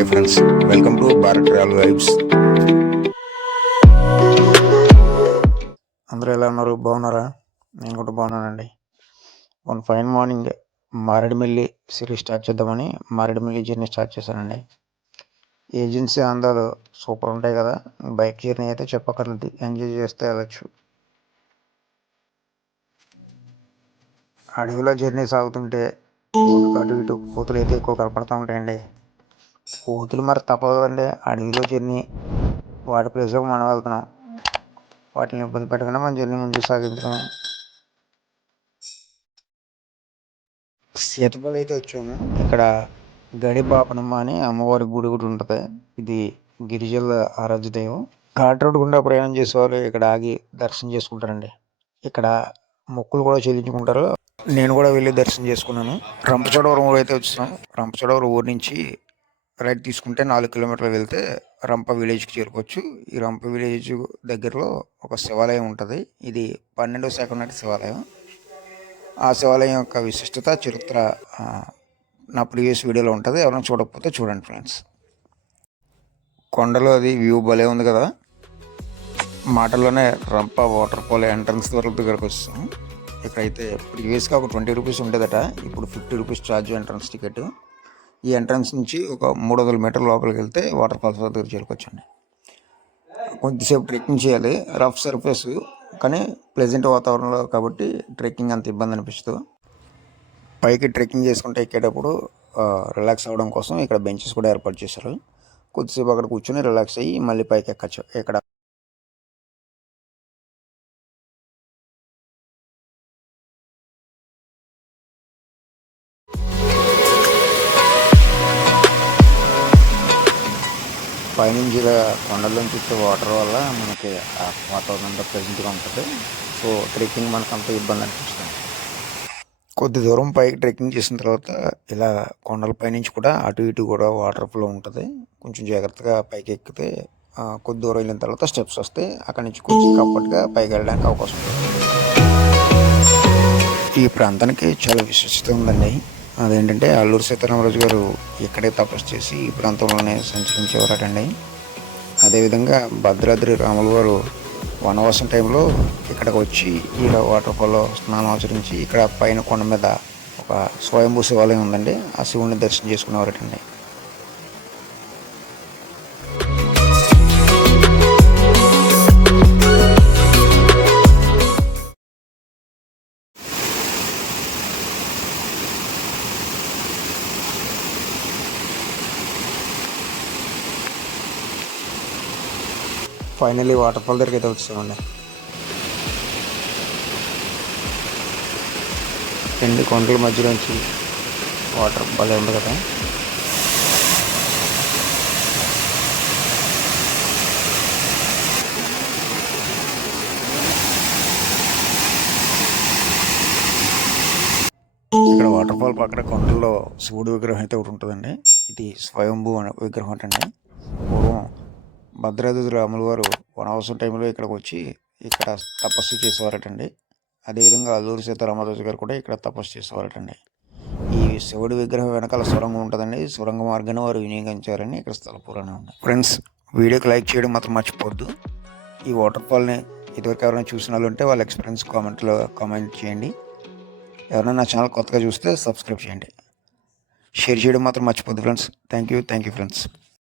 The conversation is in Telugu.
Hi friends welcome to Bharat travel vibes. అందరూ ఎలా ఉన్నారు? బాగున్నారా? నేను కూడా బాగున్నానండి. One fine morning Maredumilli series start చేద్దామని మారేడుమిల్లి జర్నీ స్టార్ట్ చేశానండి. ఏజెన్సీ అందాలు సూపర్ ఉంటాయి కదా బైక్ జర్నీ అయితే చెప్పక్కర్లేదు. ఎంజాయ్ చేస్తే వెళ్ళచ్చు. అడవిలో జర్నీ సాగుతుంటే అటు ఇటు కోతులు అయితే ఎక్కువ కనపడుతూ ఉంటాయండి. కోతులు మరి తప్పదండి. అడవిలో జర్నీ వాటి ప్లేస్లో మనం వెళ్తున్నాం వాటిని ఇబ్బంది పెట్టకుండా మన జర్నీ ముందుకు సాగించడం సీతపల్లి అయితే వచ్చాము. ఇక్కడ గడి బాపనమ్మ అని అమ్మవారి గుడి కూడా ఉంటుంది. ఇది గిరిజల ఆరాధ్య దైవం. ఘాట్ రోడ్ గుండా ప్రయాణం చేసేవాళ్ళు ఇక్కడ ఆగి దర్శనం చేసుకుంటారండి. ఇక్కడ మొక్కులు కూడా చెల్లించుకుంటారు. నేను కూడా వెళ్ళి దర్శనం చేసుకున్నాను. రంపచోడవరం ఊరు అయితే వచ్చాం రంపచోడవరం ఊరు నుంచి రైట్ తీసుకుంటే నాలుగు కిలోమీటర్లు వెళ్తే రంప విలేజ్కి చేరుకోవచ్చు. ఈ రంప విలేజ్ దగ్గరలో ఒక శివాలయం ఉంటుంది. ఇది పన్నెండవ శాఖ నాటి శివాలయం. ఆ శివాలయం యొక్క విశిష్టత చరిత్ర నా ప్రీవియస్ వీడియోలో ఉంటుంది. ఎవరైనా చూడకపోతే చూడండి ఫ్రెండ్స్. కొండలో అది వ్యూ భలే ఉంది కదా. మాటల్లోనే రంప వాటర్ ఫాల్ ఎంట్రన్స్ వరకు దగ్గరకు వస్తాం ఇక్కడైతే ప్రీవియస్గా ఒక ట్వంటీ రూపీస్ ఉండేదట. ఇప్పుడు fifty rupees charge entrance ticket. ఈ ఎంట్రన్స్ నుంచి ఒక మూడు వందల మీటర్ లోపలికి వెళ్తే వాటర్ ఫాల్స్ దగ్గర చేరుకోవచ్చండి. కొద్దిసేపు ట్రెక్కింగ్ చేయాలి. రఫ్ సర్ఫేస్ కానీ ప్లెజెంట్ వాతావరణంలో కాబట్టి ట్రెక్కింగ్ అంత ఇబ్బంది అనిపిస్తుంది. పైకి ట్రెక్కింగ్ చేసుకుంటే ఎక్కేటప్పుడు రిలాక్స్ అవ్వడం కోసం ఇక్కడ బెంచెస్ కూడా ఏర్పాటు చేశారు. కొద్దిసేపు అక్కడ కూర్చొని రిలాక్స్ అయ్యి మళ్ళీ పైకి ఎక్కచ్చు. ఇక్కడ పైనుంచి ఇలా కొండల్లోంచి వచ్చే వాటర్ వల్ల మనకి ఆ వాతావరణం అంతా ప్రజెంట్గా ఉంటుంది. సో ట్రెక్కింగ్ మనకు అంత ఇబ్బంది అనిపిస్తుంది. కొద్ది దూరం పైకి ట్రెక్కింగ్ చేసిన తర్వాత ఇలా కొండల పైనుంచి కూడా అటు ఇటు కూడా వాటర్ ఫ్లో ఉంటుంది. కొంచెం జాగ్రత్తగా పైకి ఎక్కితే కొద్ది దూరం వెళ్ళిన తర్వాత స్టెప్స్ వస్తాయి అక్కడి నుంచి కొంచెం కంఫర్ట్గా పైకి వెళ్ళడానికి అవకాశం ఉంటుంది. ఈ ప్రాంతానికి చాలా విశిష్టత ఉందండి. అదేంటంటే అల్లూరు సీతారామరాజు గారు ఇక్కడే తపస్సు చేసి ఈ ప్రాంతంలోనే సంచరించేవారటండి. అదేవిధంగా భద్రాద్రి రాములు గారు వనవాసం టైంలో ఇక్కడికి వచ్చి ఈడ వాటర్ ఫాల్లో స్నానం ఆచరించి ఇక్కడ పైన కొండ మీద ఒక స్వయంభూ శివాలయం ఉందండి. ఆ శివుని దర్శనం చేసుకునేవారటండి. ఫైనల్లీ వాటర్ ఫాల్ దగ్గరికి అయితే వచ్చామండి. రెండు కొండల మధ్యలోంచి వాటర్ భలే ఉంది కదా. ఇక్కడ వాటర్ ఫాల్ పక్కన కొండల్లో శివుడు విగ్రహం అయితే ఒకటి ఉంటుందండి. ఇది స్వయంభూ విగ్రహం అంటండి. భద్రాద్రి రాముల వారు వనవాసం టైంలో ఇక్కడికి వచ్చి ఇక్కడ తపస్సు చేసేవారటండి. అదేవిధంగా అల్లూరి సీతారామరాజు గారు కూడా ఇక్కడ తపస్సు చేసేవారటండి. ఈ శివుడి విగ్రహం వెనకాల సొరంగం ఉంటుందండి. సొరంగ మార్గాన్ని వారు వినియోగించారని ఇక్కడ స్థల పురాణం ఉంది. ఫ్రెండ్స్ వీడియోకి లైక్ చేయడం మాత్రం మర్చిపోవద్దు. ఈ వాటర్ ఫాల్ని ఇదివరకు ఎవరైనా చూసిన వాళ్ళు ఉంటే వాళ్ళ ఎక్స్పీరియన్స్ కామెంట్లో కామెంట్ చేయండి. ఎవరైనా నా ఛానల్ కొత్తగా చూస్తే సబ్స్క్రైబ్ చేయండి. షేర్ చేయడం మాత్రం మర్చిపోద్దు friends. Thank you thank you friends.